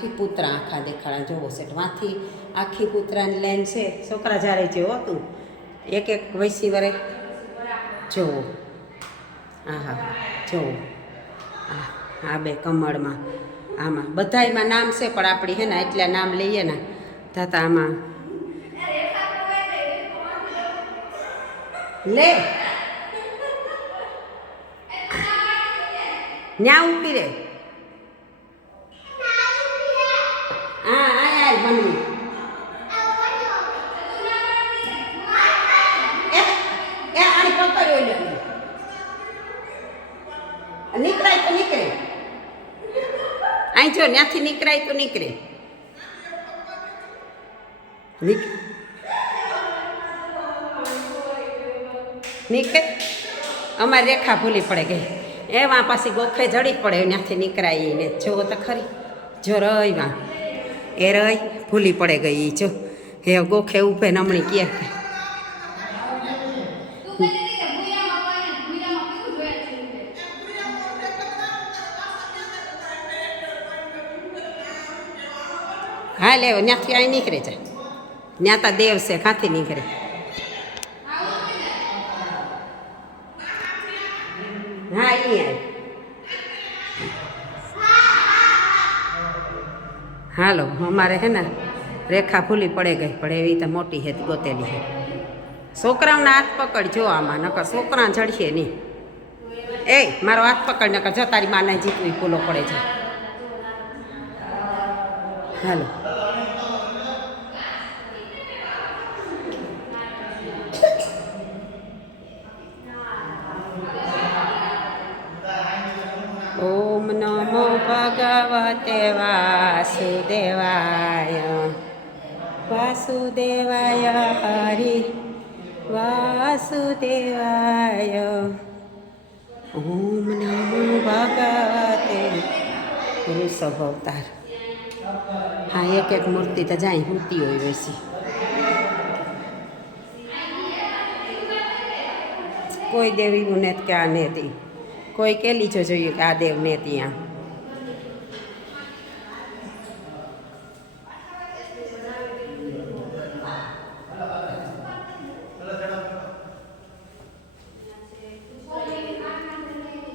વાંથી કૂતરા આખા દેખાડા જોવો છે. વાંથી આખી પૂતરાની લાઈન છે. છોકરા જ્યારે જેવો હતું, એક એક વૈસી વરે જોવો. હા હા જોવો હા બે કમળમાં, આમાં. બધાયમાં નામ છે, પણ આપણી હે ને એટલા નામ લઈએ ને થતા આમાં. લે. ન્યા ઊભી રે. હા આય આય મમ્મી એ એ આને પકડ્યો લે નીકળાય તો નીકળે અહીં જો ત્યાંથી નીકળાય તો નીકળે નીક નીકળે અમારી રેખા ભૂલી પડે ગઈ એમાં પાછી ગોખે જડી પડે ત્યાંથી નીકળાય ને જો તો ખરી જો રઈ માં એ રહી ભૂલી પડે ગઈ જો. હે, ગોખે ઉભે નમણી કે. હા, લે ત્યાંથી અહીં નીકળે છે ત્યાં તા દેવ છે કાંથી નીકળે હા અહીં હાલો, અમારે હે ને, રેખા ભૂલી પડે ગઈ, પણ એવી તો મોટી હેત ગોતેલી હે. છોકરાઓના હાથ પકડ, જો આમાં, નકર છોકરા જડશે નહીં. એ, મારો હાથ પકડ, નકર જો તારી માને જીતવી ભૂલો પડે છે. હાલો. ઓમ નમો ભગવતે વાસુદેવાય. વાસુદેવાય હરિ, વાસુદેવાય. ઓમ નમો ભગવતે. ઋષભ અવતાર. હા, એક એક મૂર્તિ તો જાય, હુતી હોય વેસી. કોઈ દેવી ને કે આ નેતી. કોઈ કેલી જો જોઈએ કે આ દેવ ને ત્યાં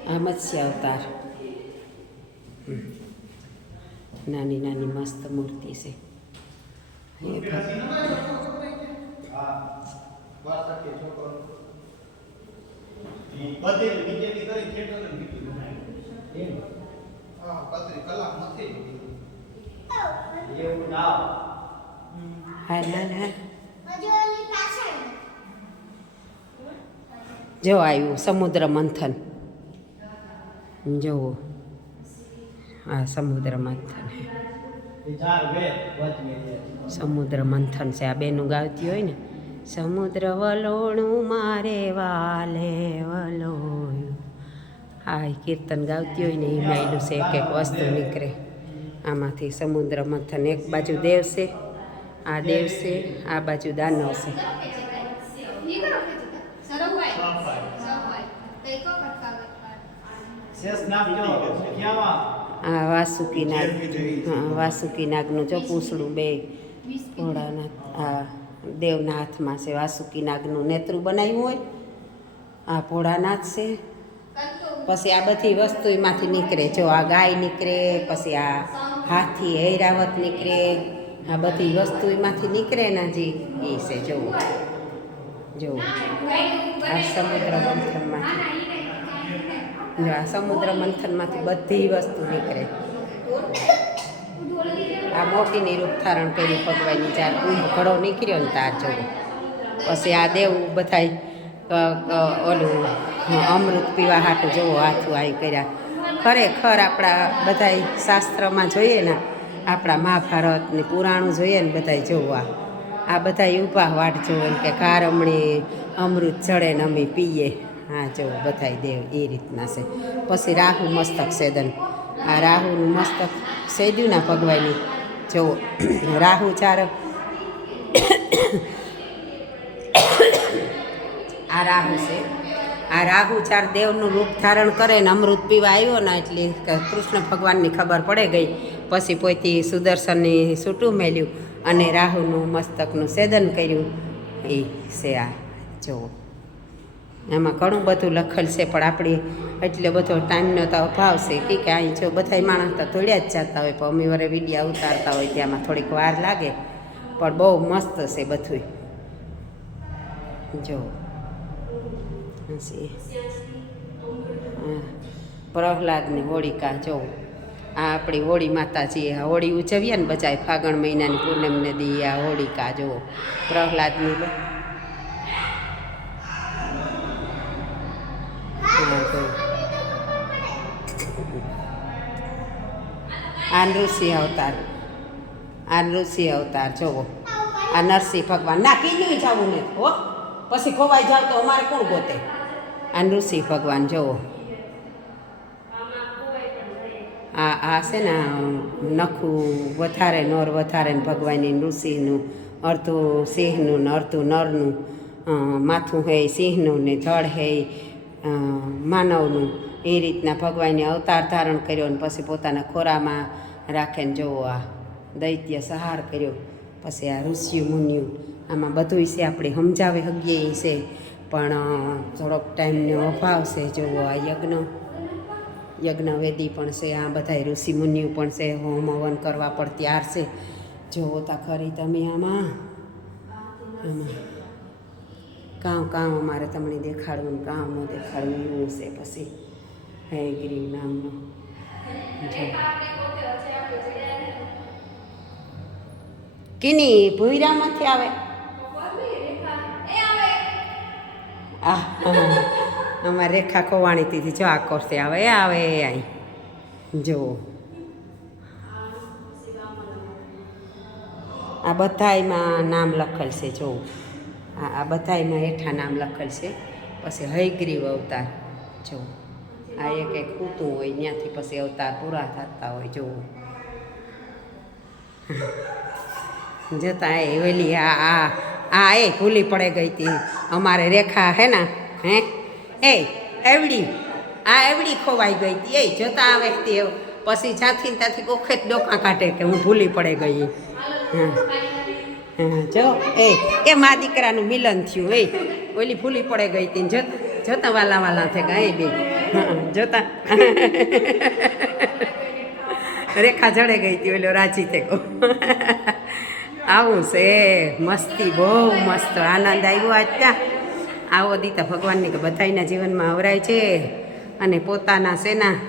આ મત્સ્ય અવતાર નાની નાની મસ્ત મૂર્તિ છે જો આવ્યું સમુદ્ર મંથન. જુઓ આ સમુદ્ર મંથન સમુદ્ર મંથન છે. આ બેનું ગાવતી હોય ને, સમુદ્ર વલોણું મારે વાલે વલોયું આ કીર્તન ગાવતી હોય ને એ માયલું છે એક એક વસ્તુ નીકળે. આમાંથી સમુદ્ર મંથન એક બાજુ દેવ છે, આ દેવ છે, આ બાજુ દાનવ છે. આ વાસુકી નાગ. હા વાસુકી નાગનું જો પૂછડું બે ઘોડાના હા દેવના હાથમાં છે. વાસુકી નાગનું નેત્રું બનાવ્યું હોય. આ ભોળાનાથ છે. પછી આ બધી વસ્તુ એમાંથી નીકળે. જો આ ગાય નીકળે પછી આ હાથી હૈરાવત નીકળે. આ બધી વસ્તુ એમાંથી નીકળે ને જે એ છે જોવું જોવું આ સમુદ્ર મંથનમાંથી. સમુદ્ર મંથનમાંથી બધી વસ્તુ નીકળે. આ મોતીની રૂપ ધારણ કર્યું ભગવાનની ચાર કુંભ ઘડો નીકળ્યો ને તાર જવું પછી આ દેવ બધાય ઓલું અમૃત પીવા હાટું જવો હાથું આવી કર્યા. ખરેખર આપણા બધાય શાસ્ત્રમાં જોઈએ ને, આપણા મહાભારત ને પુરાણું જોઈએ ને બધાય જોવા. આ બધાય ઊભા વાટ જોવે કે કારમણી અમૃત ચડે ને અમે પીએ. હા, જો, બધાય દેવ એ રીતના છે. પછી રાહુ મસ્તક સેદન. આ રાહુનું મસ્તક સેદ્યું ના ભગવાનની. જો, રાહુ ચાર આ રાહુ છે. આ રાહુ ચાર દેવનું રૂપ ધારણ કરે ને અમૃત પીવા આવ્યો ને એટલે કૃષ્ણ ભગવાનની ખબર પડે ગઈ. પછી પોતી સુદર્શનની સૂટું મેલ્યું અને રાહુનું મસ્તકનું સેદન કર્યું. એ છે આ. જુઓ એમાં ઘણું બધું લખેલ છે, પણ આપણે એટલે બધો ટાઈમનો તો અભાવ છે કે કે અહીં જો બધા માણસ તો થોડ્યા જ જતા હોય, પણ અમે વરે વિડીયા ઉતારતા હોય ત્યાંમાં થોડીક વાર લાગે. પણ બહુ મસ્ત છે બધું જો. પ્રહલાદની હોળિકા, જો. આ આપણી હોળી માતાજી આ હોળી ઉજવીએ ને બચાય ફાગણ મહિનાની પૂનમને દઈએ આ હોળિકા જુઓ પ્રહલાદની આ નૃસિંહ અવતાર. આ નૃસિંહ અવતાર, જોવો. આ નરસિંહ ભગવાન. ના, કીધું જવું ને. હો, પછી ખોવાઈ જાવ તો અમારે કોણ ગોતે? આ નૃસિંહ ભગવાન, જોવો. આ આ છે ને નખું વધારે, નર વધારે ને ભગવાનની નૃસિંહનું અડધું સિંહનું ને અડધું નરનું માથું હે સિંહનું ને ધડ હે માનવનું. એ રીતના ભગવાનને અવતાર ધારણ કર્યો ને પછી પોતાના ખોરામાં રાખે ને જોવો આ દૈત્ય સહાર કર્યો. પછી આ ઋષિયું મુનિયું આમાં બધું છે, આપણે સમજાવે હગીએ છે. પણ થોડોક ટાઈમનો અભાવ છે, જોવો આ યજ્ઞ. યજ્ઞવેદી પણ છે, આ બધા ઋષિ મુનિઓ પણ છે, હોમ હવન કરવા પણ તૈયાર છે. જોવો તા ખરી તમે આમાં. આમાં. કામ કામ અમારે તમને દેખાડવું કામ ન દેખાડવું, એવું છે પછી. હે ગિરી નામનું કિની ભૂઈરામાંથી આવે? અમારે રેખા ખોવાણી તીધી જો આ કોર્સે આવે, એ આવે, એ અહીં જો. આ બધાયમાં નામ લખેલ છે, જો. આ બધાયમાં હેઠા નામ લખેલ છે. પછી હયગ્રીવ અવતાર, જો. આ એક એક કૂતું હોય ત્યાંથી પછી અવતાર પૂરા થતા હોય જોવું જતા એ ઓલી આ આ આ એ ભૂલી પડે ગઈ હતી. અમારે રેખા હે ને, હે? એ, એવડી, આ એવડી ખોવાઈ ગઈ હતી. એ જતા આવે તે પછી જ્યાંથી ને ત્યાંથી જ ડોકા કાઢે કે હું ભૂલી પડે ગઈ. હા. જો, એ એ મા દીકરાનું મિલન થયું, એ ઓલી ભૂલી પડે ગઈ હતી જત વાલા વાલા થઈ ગયા એ બે. જોતા. રેખા જડે ગઈ હતી, ઓલો રાજી થયો. આવું છે, મસ્તી, બહુ મસ્ત આનંદ આવ્યો આજ ત્યાં. આવો દીતા ભગવાનની કે બધાયના જીવનમાં અવરાય છે. અને પોતાના છે ના,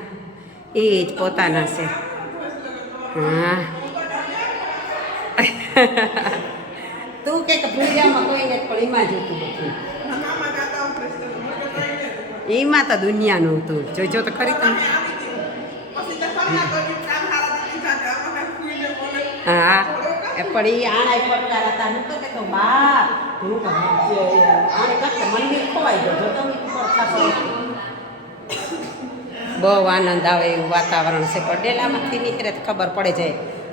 એ જ પોતાના છે. હા. તું કે ભૂલિયામાં કોઈને પણ એમાં જ હતું બધું. એમાં તો દુનિયાનું હતું. જોઈજો તો ખરી તમે. હા પણ એ આણા પડકાર હતા. હું તો કહેતો બા હું તો આને કરતા મંદિર ખોવાઈ ગયો. જો તમે બહુ આનંદ આવે એવું વાતાવરણ છે. પણ ડેલામાંથી નીકળે તો ખબર પડે છે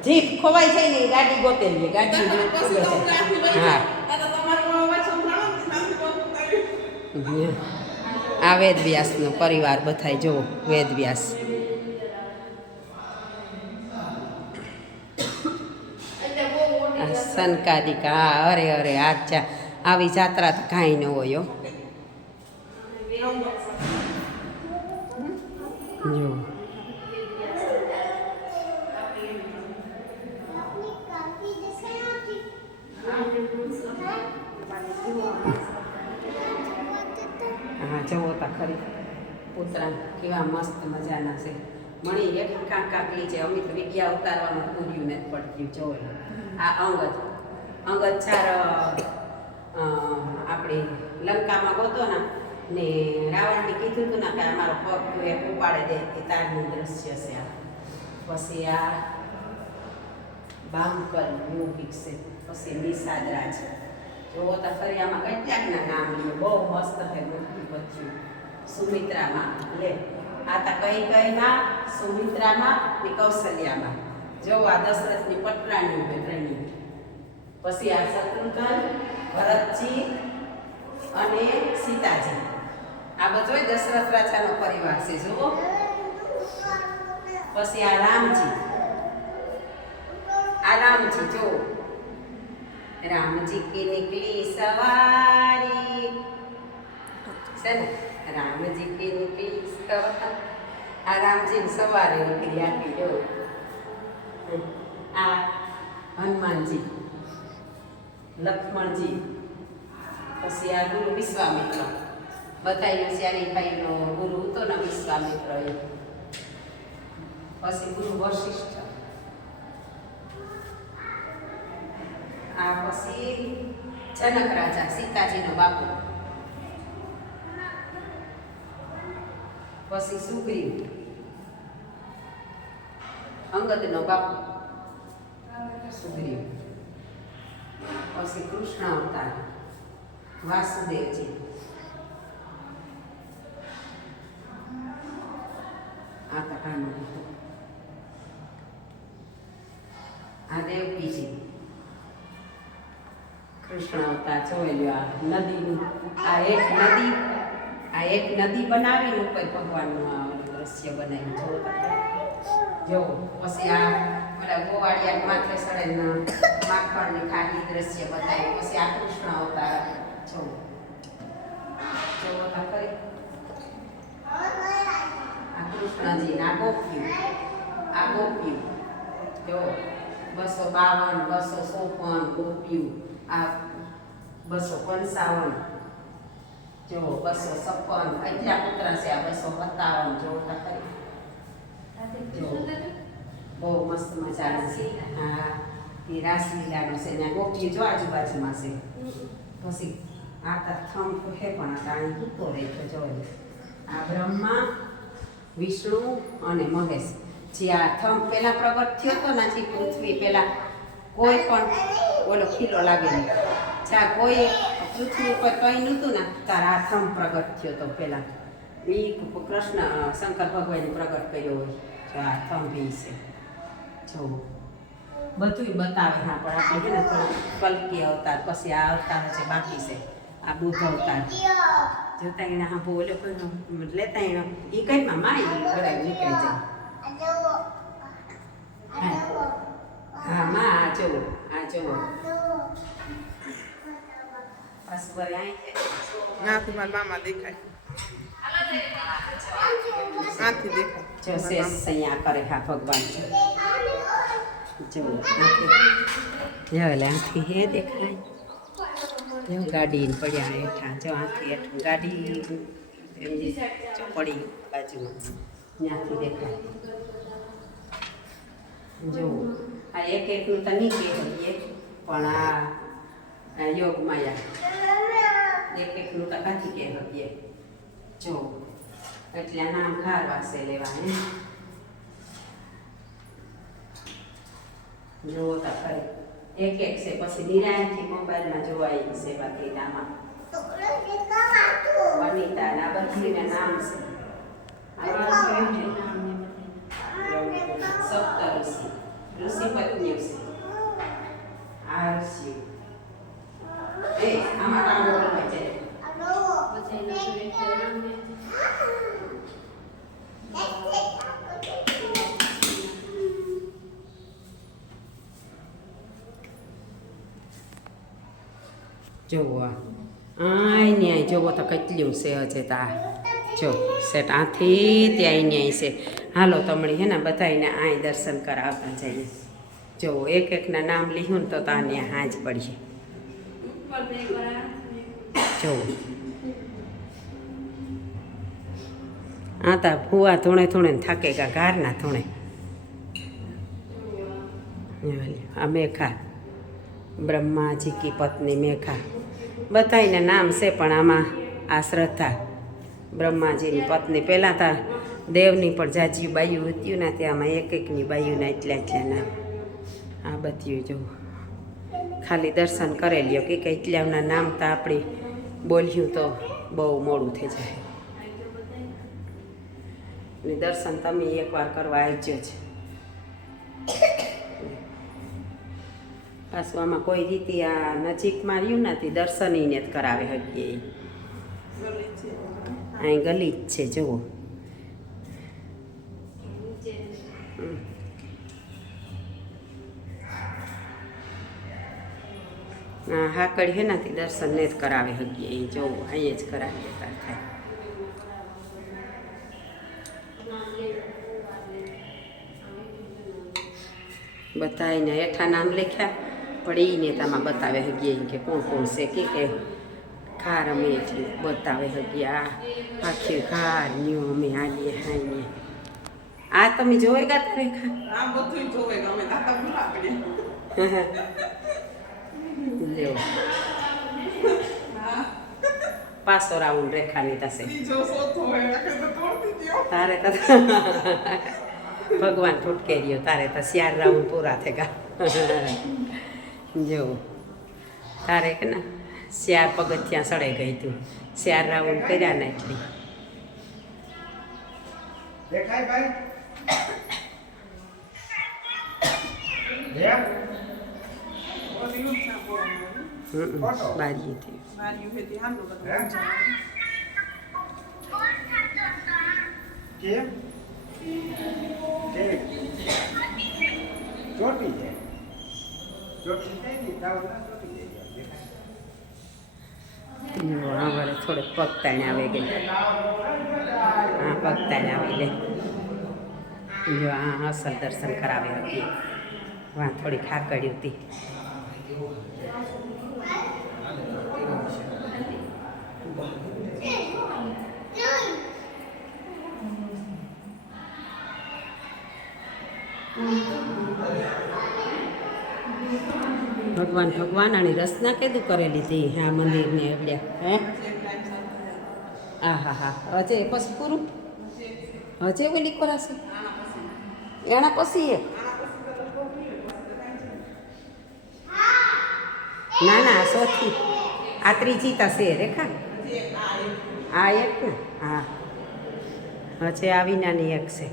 જીપ ખોવાઈ જાય ને ગાડી ગોતે લઈએ ગાડી હા આ વેદ વ્યાસનો પરિવાર બધાય. જુઓ વેદ વ્યાસ આ સનકાદિકા હા અરે અરે આચ્છા આવી જાત્રા તો કાંઈ ન હોય, હો. જો ખરી. પુતરા કેવા મસ્ત મજાના છે. મણી એક કાંક કાકલી છે અમે તો વિદ્યા ઉતારવાનું પૂર્યું નથી પડતી, જોવો આ અંગત. અંગત ચાર આપણે લંકામાં ગોતો ને ને રાવણને કીધું હતું ને કે અમારો પગ એક ઉપાડે દે, એ તારનું દ્રશ્ય છે આ. પછી આ બાંકલ મ્યુઝિક છે. પછી નિસાદરા છે. જોવો તો ફરી આમાં કેટલાકના નામ બહુ મસ્ત છે બધું બધું સુમિત્રામાં. લે, આ તા કઈ કઈમાં? સુમિત્રામાં ને કૌશલ્યામાં? જો આ દશરથની પટરાણી ઉભે પછી આ શત્રુઘ્ન, ભરતજી અને સીતાજી. આ બધો દશરથ રાજાનો પરિવાર છે, જુઓ. પછી આ રામજી. આ રામજી જો રામજી કે નીકળી સવારી. છે રામજી કે નીકળી આ રામજી સવારે નીકળી આપી આ હનુમાનજી, લક્ષ્મણજી, પછી આ ગુરુ વિશ્વામિત્ર. બતાવ્યું શ્યારી ભાઈનો ગુરુ હતો ને વિશ્વામિત્ર એ. પછી ગુરુ વશિષ્ઠ. આ પછી જનક રાજા, સીતાજીનો બાપુ. પછી સુગ્રીવ અંગદનો બાપુ સુગ્રીવ પછી કૃષ્ણ અવતાર વાસુદેવજી આ કથાનું આ દેવકીજી કૃષ્ણ અવતાર જોયેલું આ નદીનું આ એક નદી આ એક નદી બનાવીને ઉપર ભગવાનનું દ્રશ્ય બનાવ્યું. જો જો, પછી આ ઓલા ગોવાળિયા માથે માખણ ને ખાલી દ્રશ્ય બતાવ્યું પછી આ કૃષ્ણ અવતાર. જો. જો આ ખરી આ કૃષ્ણજી આ ગોપ્યું આ ગોપ્યું જો, બસો બાવન, બસો ચોપન ગોપ્યું આ બસો પંચાવન. જો બસો છપ્પન એટલા છે આ બસો સત્તાવન જો ખરી બહુ મસ્ત મજાનું છે હા એ રાસલીલાનો છે ત્યાં ગોપી જો આજુબાજુમાં છે પછી આ તો થંભ હે પણ તાણી તૂતો રહે જો આ બ્રહ્મા વિષ્ણુ અને મહેશ જે આ થંભ પહેલાં પ્રગટ થયો હતો ને જે પૃથ્વી પહેલાં કોઈ પણ ઓલો ખીલો લાગેલો જ્યાં કોઈ પૃથ્વી ઉપર કંઈ નહોતું ને તારા આ થંભ પ્રગટ થયો તો પહેલાં. એ કૃષ્ણ શંકર ભગવાને પ્રગટ કર્યો હોય જો આ થંભ છે. જો બધુંય બતાવે. હા પણ આપણે છે ને થોડું કલકી અવતાર પછી આ અવતાર છે બાકી છે આ બુધ અવતાર. જોતા એને હા બોલ્યો પણ લેતા એનો એ કંઈમાં માય ઘરે નીકળી જાય. હા માં આ જવો આ જો પાછું વળી અહીં છે. આથી મારા મામા દેખાય. આથી દેખાય. જો શેષ અહીંયા કરે હા, ભગવાન જો જો, એટલે આથી હે દેખાય. જો, ગાડી પડ્યા હેઠા. જો આથી હેઠું ગાડી. એમની ચોપડી બાજુમાં. ત્યાંથી દેખાય. જો, આ એક એકનું તો નહીં કહેવાય પણ આ આ યોગ માયા. એક એકનું તો નથી કહેવાય જો, એટલે આ નામ ખાર છે લેવાને જોવો તો ખરી. એક એક છે, પછી નિરાયણથી મોબાઈલમાં જોવાય છે બાકી આમાં વનિતા ના બધીના નામ છે આમાં જોયું ને સપ્ત ઋષિ ઋષિ પત્નીઓ છે આ ઋષિ એ આમાં નામ બોલવા જાય આ આય ન્યાય જોવો તો કેટલું છે હજે તા જો સેટ આથી ત્યાં ન્યાય છે. હાલો તમણી હે ને બધાને આય દર્શન કરાવતા જઈએ. જુઓ એક એકના નામ લીધું ને તો તાને હાજ પડીએ જુઓ આ તા ભૂવા થોણે ને થાકે ગા, ઘારના થોણે આ મેઘા. બ્રહ્માજી કી પત્ની મેઘા. બધાયને નામ છે પણ આમાં આ શ્રદ્ધા. બ્રહ્માજીની પત્ની પહેલાં તા દેવની પણ જાજી બાયું હતી ને ત્યાંમાં એક એકની બાયુના એટલા એટલા નામ. આ બધું જો ખાલી દર્શન કરી લ્યો. કે એટલાના નામ તો આપણે બોલ્યું તો બહુ મોડું થઈ જાય. દર્શન તમે એકવાર કરવા આવ્યો છે પાછું કોઈ રીતે આ નજીકમાં રહ્યું નથી દર્શન એને જ કરાવે હકીએ અહીં ગલી જ છે, જુઓ. હાકડી હે દર્શન ને જ કરાવે હકીએ એ જોવું અહીંયા જ કરાવીએ દેતા થાય. બતાવીને હેઠા નામ લખ્યા. પણ એને તામાં બતાવે હગીએ કે કોણ કોણ છે કે કે ખાર અમે એટલું બતાવે હગી આ આખી ખાર ન્યુ અમે હાલીએ હાઈએ આ તમે જોવે ગા તારે લ્યો. પાસો રાઉન્ડ રેખાની થશે. તારે ભગવાન ઠૂટકે રહ્યો તારે તો ચાર રાઉન્ડ પૂરા થઈ ગયા જેવું. તારે કે ના શિયાર પગથિયાં સડે ગઈ તું. શિયાર રાઉન્ડ કર્યા ને એટલી. દેખાય ભાઈ? ચોટી જાય થોડુંક પગ તાણે આવે ગઈ હા પગ તાણે આવી લે. જો આ અસલ દર્શન કરાવી હતી. વાં થોડી ખાકડી હતી. ભગવાન ભગવાન આની રચના કેદું કરેલી હતી. આ મંદિરને એવડ્યા હે? આ હા. હા હજે પછી પૂરું? હજે ઓલી કરાશે એના પછી એક ના ના સોથી. આ ત્રીજી થશે રેખા. આ એક ને? હા. હજે આવી નાની એક છે.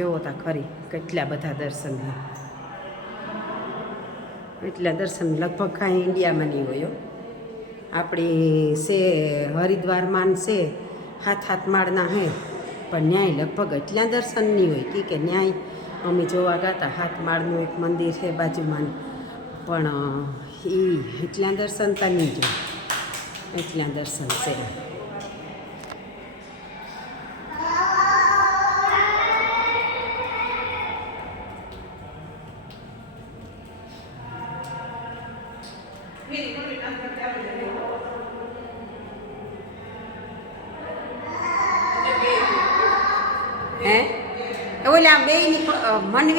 જોવો તા ખરી, કેટલા બધા દર્શન એટલા દર્શન લગભગ કાંઈ ઇન્ડિયામાં નહીં હોય. આપણી છે, હરિદ્વારમાં છે, હાથ હાથ માળના હે, પણ ન્યાય લગભગ એટલા દર્શન નહીં હોય કે ન્યાય અમે જોવા ગાતા હાથ માળનું એક મંદિર છે બાજુમાં. પણ એ એટલા દર્શન તો નહીં જો એટલા દર્શન છે.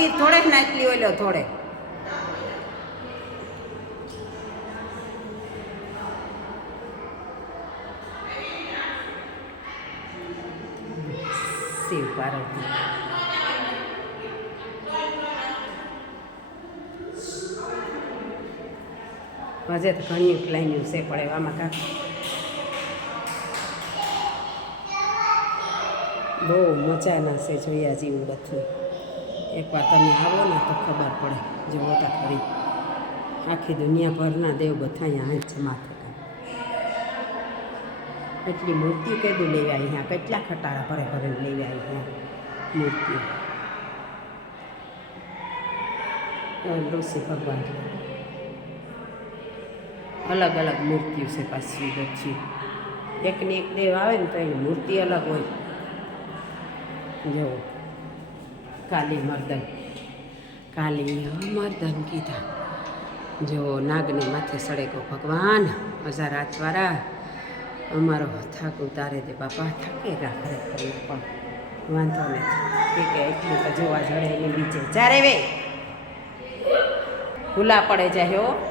મનવીર થોડેક નાખલી હોય ઓલો થોડે શિવ પાર્વતી હજે તો ઘણી લાઈન છે પડે આમાં કાંક બહુ મજાના છે જોયા જેવું બધું એકવાર તમે આવો ને તો ખબર પડે જે મોટા ખરી આખી દુનિયાભરના દેવ બધા અહીંયા જમા થતા. એટલી મૂર્તિ કેદું લેવા અહીંયા? કેટલા ખટારા ભરે ભરે લેવા અહીંયા? મૂર્તિ. ઋષિ ભગવાન. અલગ અલગ મૂર્તિઓ છે પાછી બધી. એકની એક દેવ આવે ને તો એની મૂર્તિ અલગ હોય. જો કાલી મર્દન. કાલી મર્દન કીધા. જો નાગને માથે સડેકો ભગવાન, હજાર હાથવાળા. અમારો થાક ઉતારે દે બાપા થાકે રા ખરેખર પણ. વાંધો નથી. કે એટલી તો જોવા જડે એની બીજે ચારે વે. ભૂલા પડે જાય હો.